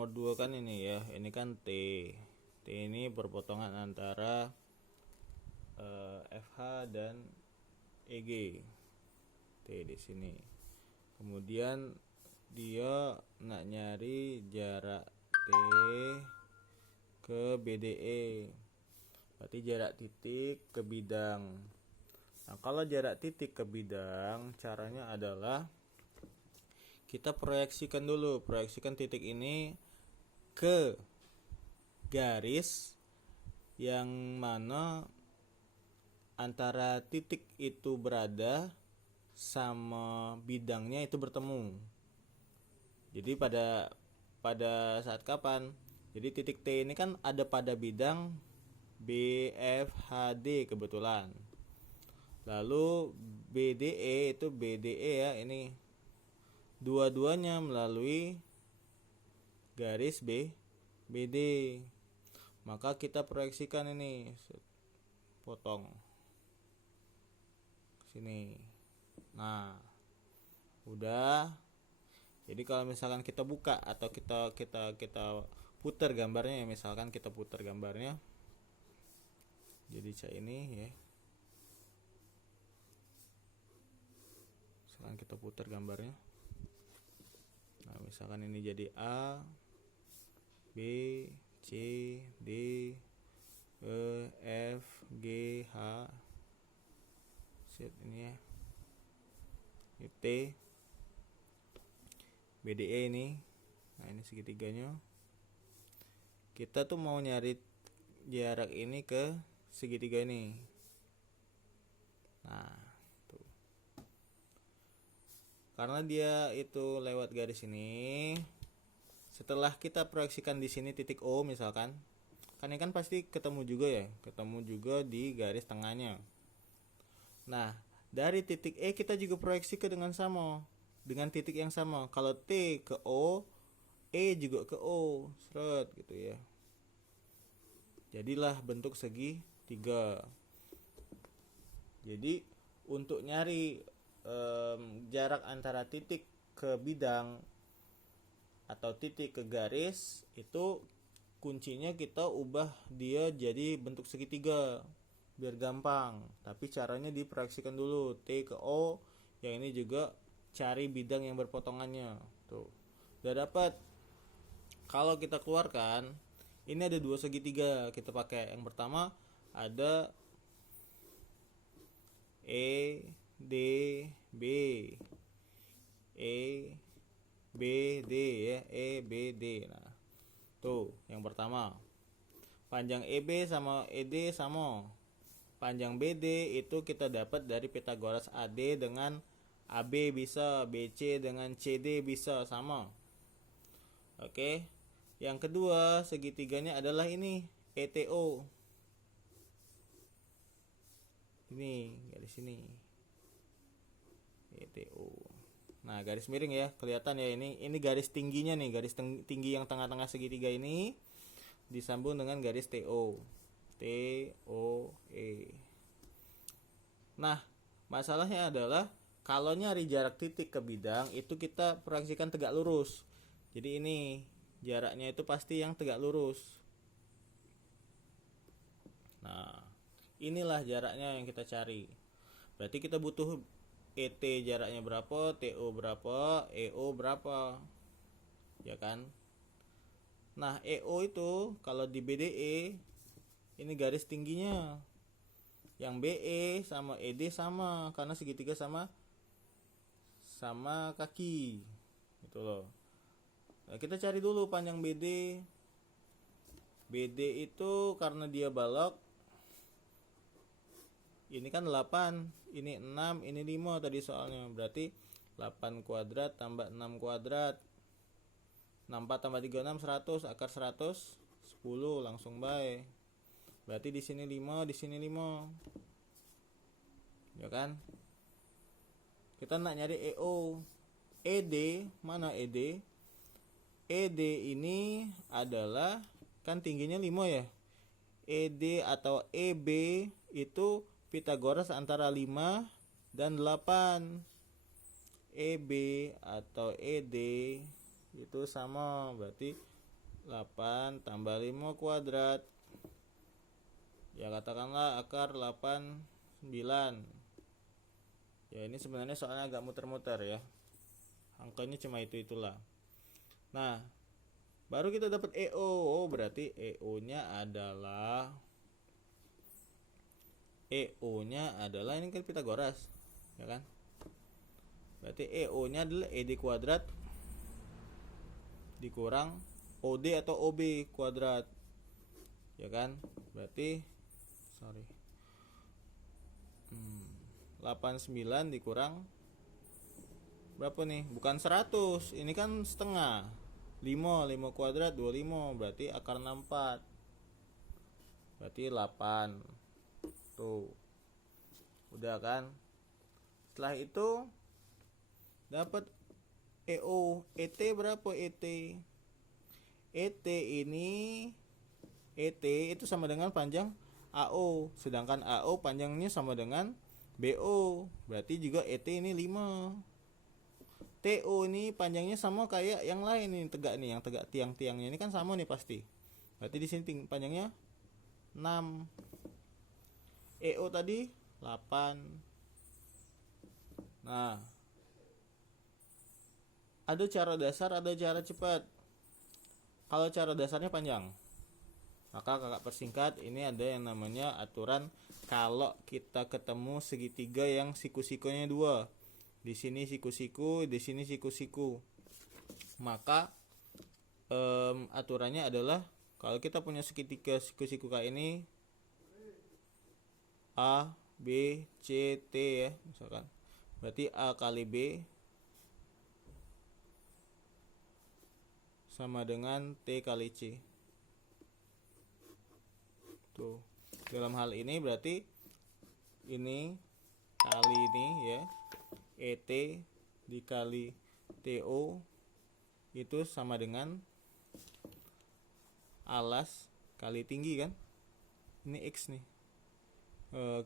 nomor 2 kan ini ya, ini kan T. T ini perpotongan antara FH dan EG. T di sini. Kemudian dia nak nyari jarak T ke BDE. Berarti jarak titik ke bidang. Nah, kalau jarak titik ke bidang, caranya adalah kita proyeksikan dulu, proyeksikan titik ini ke garis yang mana antara titik itu berada sama bidangnya itu bertemu. Jadi pada saat kapan? Jadi titik T ini kan ada pada bidang BFHD kebetulan. Lalu BDE itu BDE ya, ini dua-duanya melalui garis BD. Maka kita proyeksikan ini, potong sini. Nah, udah. Jadi kalau misalkan kita buka atau kita putar gambarnya ya, misalkan kita putar gambarnya. Jadi cak ini ya. Misalkan kita putar gambarnya. Nah, misalkan ini jadi A, B, C, D, E, F, G, H. Set ini ya. T, BDE ini. Nah, ini segitiganya. Kita tuh mau nyari jarak ini ke segitiga ini. Nah, tuh. Karena dia itu lewat garis ini, setelah kita proyeksikan di sini titik O misalkan, kan ini kan pasti ketemu juga ya, ketemu juga di garis tengahnya. Nah, dari titik E kita juga proyeksi ke dengan titik yang sama. Kalau T ke O, E juga ke O, seret gitu ya. Jadilah bentuk segitiga. Jadi untuk nyari jarak antara titik ke bidang atau titik ke garis, itu kuncinya kita ubah dia jadi bentuk segitiga biar gampang. Tapi caranya diproyeksikan dulu T ke O, yang ini juga cari bidang yang berpotongannya. Tuh, udah dapat. Kalau kita keluarkan, ini ada dua segitiga kita pakai. Yang pertama ada EDB, EBD ya, EBD. Nah, tuh yang pertama. Panjang EB sama ED sama. Panjang BD itu kita dapat dari Pythagoras AD dengan AB bisa, BC dengan CD bisa, sama. Oke. Yang kedua segitiganya adalah ini, ETO. Ini garis ini. ETO. Nah, garis miring ya, kelihatan ya, ini garis tingginya nih, garis tinggi yang tengah-tengah segitiga ini disambung dengan garis TO. TOE. Nah, masalahnya adalah kalau nyari jarak titik ke bidang itu kita proyeksikan tegak lurus. Jadi ini jaraknya itu pasti yang tegak lurus. Nah, inilah jaraknya yang kita cari. Berarti kita butuh ET jaraknya berapa, TO berapa, EO berapa. Ya kan? Nah, EO itu kalau di BDE ini garis tingginya. Yang BE sama ED sama karena segitiga sama kaki. Gitu loh. Nah, kita cari dulu panjang BD. BD itu karena dia balok, ini kan 8, ini 6, ini 5 tadi soalnya. Berarti 8 kuadrat tambah 6 kuadrat. 64 tambah 36 100, akar 100 10 langsung baik. Berarti di sini 5, di sini 5. Ya kan? Kita nak nyari EO. ED, mana ED? ED ini adalah kan tingginya 5 ya. ED atau EB itu Pythagoras antara 5 dan 8. EB atau ED itu sama, berarti 8 tambah 5 kuadrat. Ya katakanlah akar 89. Ya ini sebenarnya soalnya agak muter-muter ya. Angkanya cuma itulah. Nah, baru kita dapat EO. Oh, berarti EO-nya adalah ini kan Pitagoras, ya kan? Berarti EO-nya adalah ED kuadrat dikurang OD atau OB kuadrat. Ya kan? Berarti 89 dikurang berapa nih? Bukan 100, ini kan setengah. 5 kuadrat 25, berarti akar 64. Berarti 8. Tuh. Udah kan? Setelah itu dapat EO. ET berapa ET? ET itu sama dengan panjang AO, sedangkan AO panjangnya sama dengan BO. Berarti juga ET ini 5. TO ini panjangnya sama kayak yang lain ini, tegak nih, yang tegak tiang-tiangnya ini kan sama nih pasti. Berarti di sini panjangnya 6. EO tadi 8. Nah, ada cara dasar, ada cara cepat. Kalau cara dasarnya panjang, maka kakak persingkat, ini ada yang namanya aturan kalau kita ketemu segitiga yang siku-sikunya 2. Di sini siku-siku, di sini siku-siku. Maka aturannya adalah kalau kita punya segitiga siku-siku kayak ini A, B, C, T ya, misalkan. Berarti A kali B sama dengan T kali C. Tuh. Dalam hal ini berarti ini kali ini ya, ET dikali TO itu sama dengan alas kali tinggi kan. Ini X nih.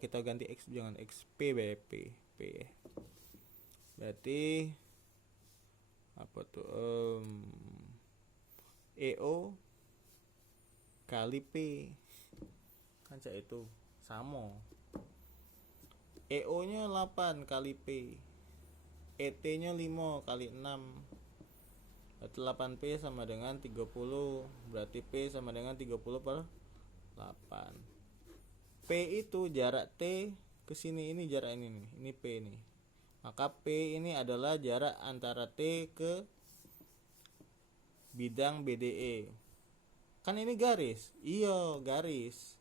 Kita ganti X, jangan X, P BP P. Berarti apa tuh? EO kali P kan itu sama. EO nya 8 kali P, ET nya 5 kali 6, berarti 8P sama dengan 30. Berarti P sama dengan 30 per 8. P itu jarak T ke sini, ini jarak ini nih, ini P nih. Maka P ini adalah jarak antara T ke bidang BDE. Kan ini garis. Iya, garis.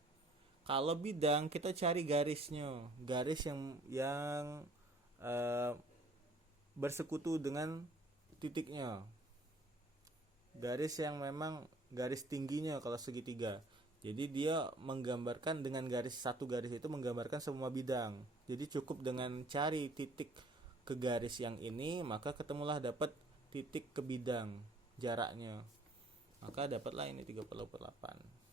Kalau bidang kita cari garisnya, garis yang bersekutu dengan titiknya. Garis yang memang garis tingginya kalau segitiga. Jadi dia menggambarkan dengan satu garis itu menggambarkan semua bidang. Jadi cukup dengan cari titik ke garis yang ini, maka ketemulah dapat titik ke bidang jaraknya. Maka dapatlah ini 30/8.